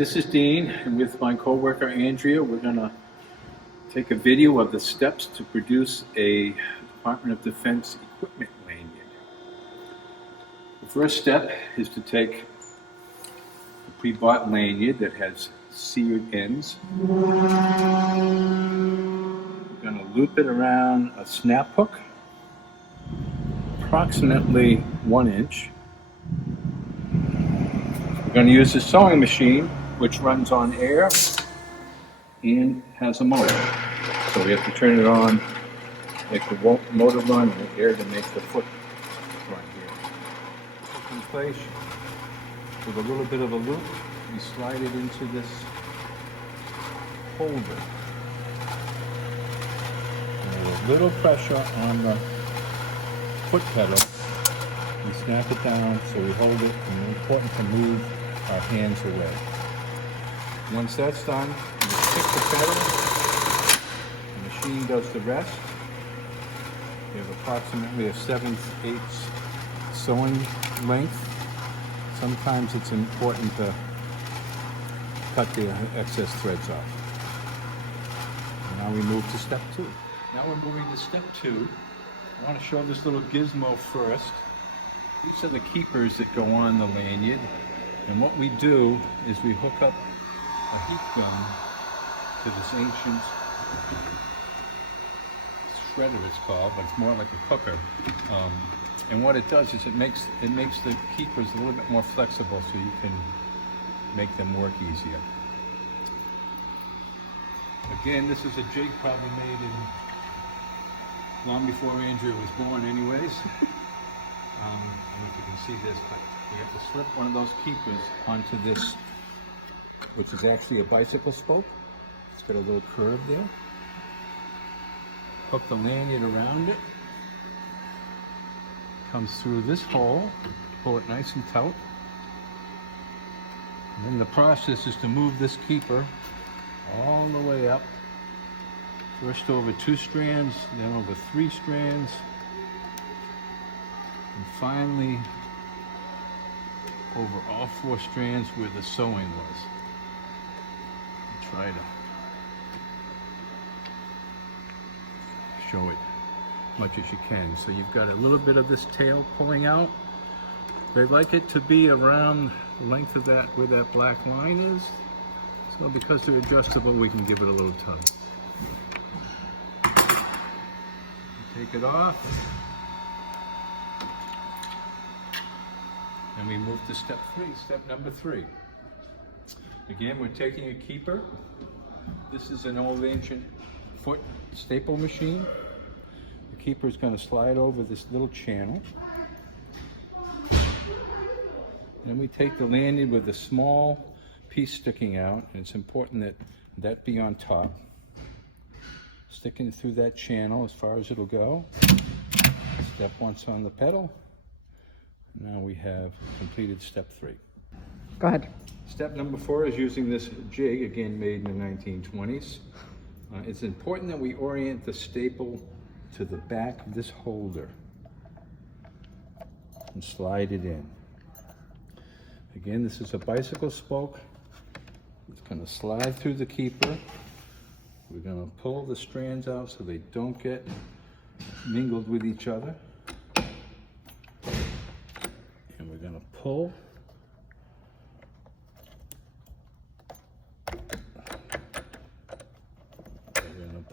This is Dean, and with my co-worker Andrea, we're going to take a video of the steps to produce a Department of Defense equipment lanyard. The first step is to take a pre-bought lanyard that has seared ends. We're going to loop it around a snap hook, approximately 1 inch. We're going to use a sewing machine which runs on air and has a motor. So we have to turn it on, make the motor run, and the air to make the foot run here. Put in place with a little bit of a loop. We slide it into this holder. And with a little pressure on the foot pedal, we snap it down so we hold it, and it's important to move our hands away. Once that's done, we kick the pedal, the machine does the rest. We have approximately a 7/8 sewing length. Sometimes it's important to cut the excess threads off. And now we move to step 2. Now we're moving to step 2. I want to show this little gizmo first. These are the keepers that go on the lanyard. And what we do is we hook up a heat gun to this ancient shredder, it's called, but it's more like a cooker. And what it does is it makes the keepers a little bit more flexible so you can make them work easier. Again, this is a jig probably made in long before Andrea was born anyways. I don't know if you can see this, but we have to slip one of those keepers onto this, which is actually a bicycle spoke. It's got a little curve there. Hook the lanyard around it. Comes through this hole. Pull it nice and taut. And then the process is to move this keeper all the way up. First over 2 strands, then over 3 strands. And finally over all 4 strands where the sewing was. Try to show it as much as you can. So you've got a little bit of this tail pulling out. They like it to be around the length of that, where that black line is. So because they're adjustable, we can give it a little tug. Take it off. And we move to step 3, step number 3. Again, we're taking a keeper. This is an old ancient foot staple machine. The keeper is going to slide over this little channel. And we take the lanyard with a small piece sticking out, and it's important that that be on top. Sticking through that channel as far as it'll go. Step once on the pedal. Now we have completed step 3. Go ahead. Step number 4 is using this jig, again made in the 1920s. It's important that we orient the staple to the back of this holder and slide it in. Again, this is a bicycle spoke. It's going to slide through the keeper. We're going to pull the strands out so they don't get mingled with each other. And we're going to pull.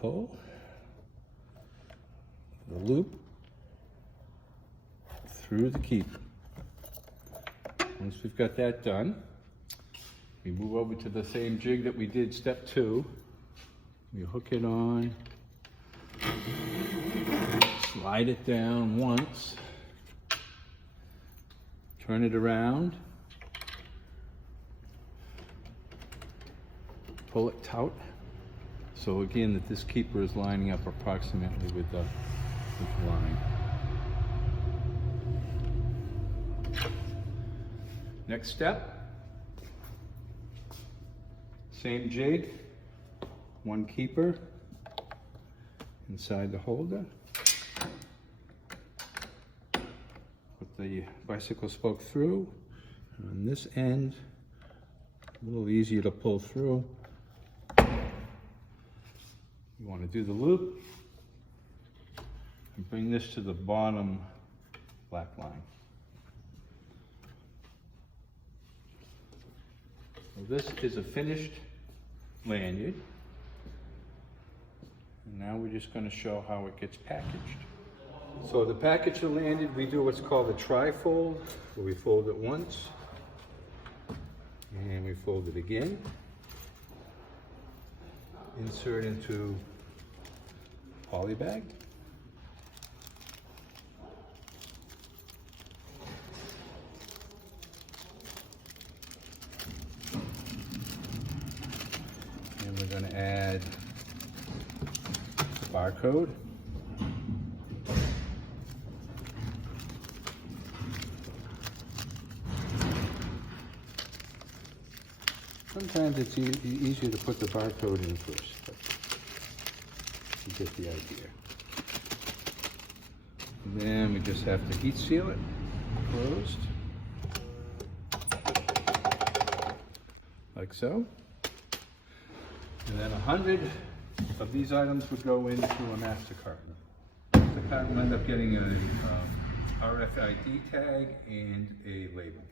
Pull the loop through the keeper. Once we've got that done, we move over to the same jig that we did step 2. We hook it on, slide it down once, turn it around, pull it taut. So again, that this keeper is lining up approximately with the line. Next step, same jig, 1 keeper inside the holder. Put the bicycle spoke through. On this end, A little easier to pull through. You want to do the loop and bring this to the bottom black line. So this is a finished lanyard. And now we're just going to show how it gets packaged. So to package the lanyard, we do what's called a tri-fold, where we fold it once, and we fold it again. Insert into poly bag. And we're going to add the barcode. Sometimes it's easier to put the barcode in first, but you get the idea. And then we just have to heat seal it closed, like so. And then 100 of these items would go into a master carton. The carton will end up getting a RFID tag and a label.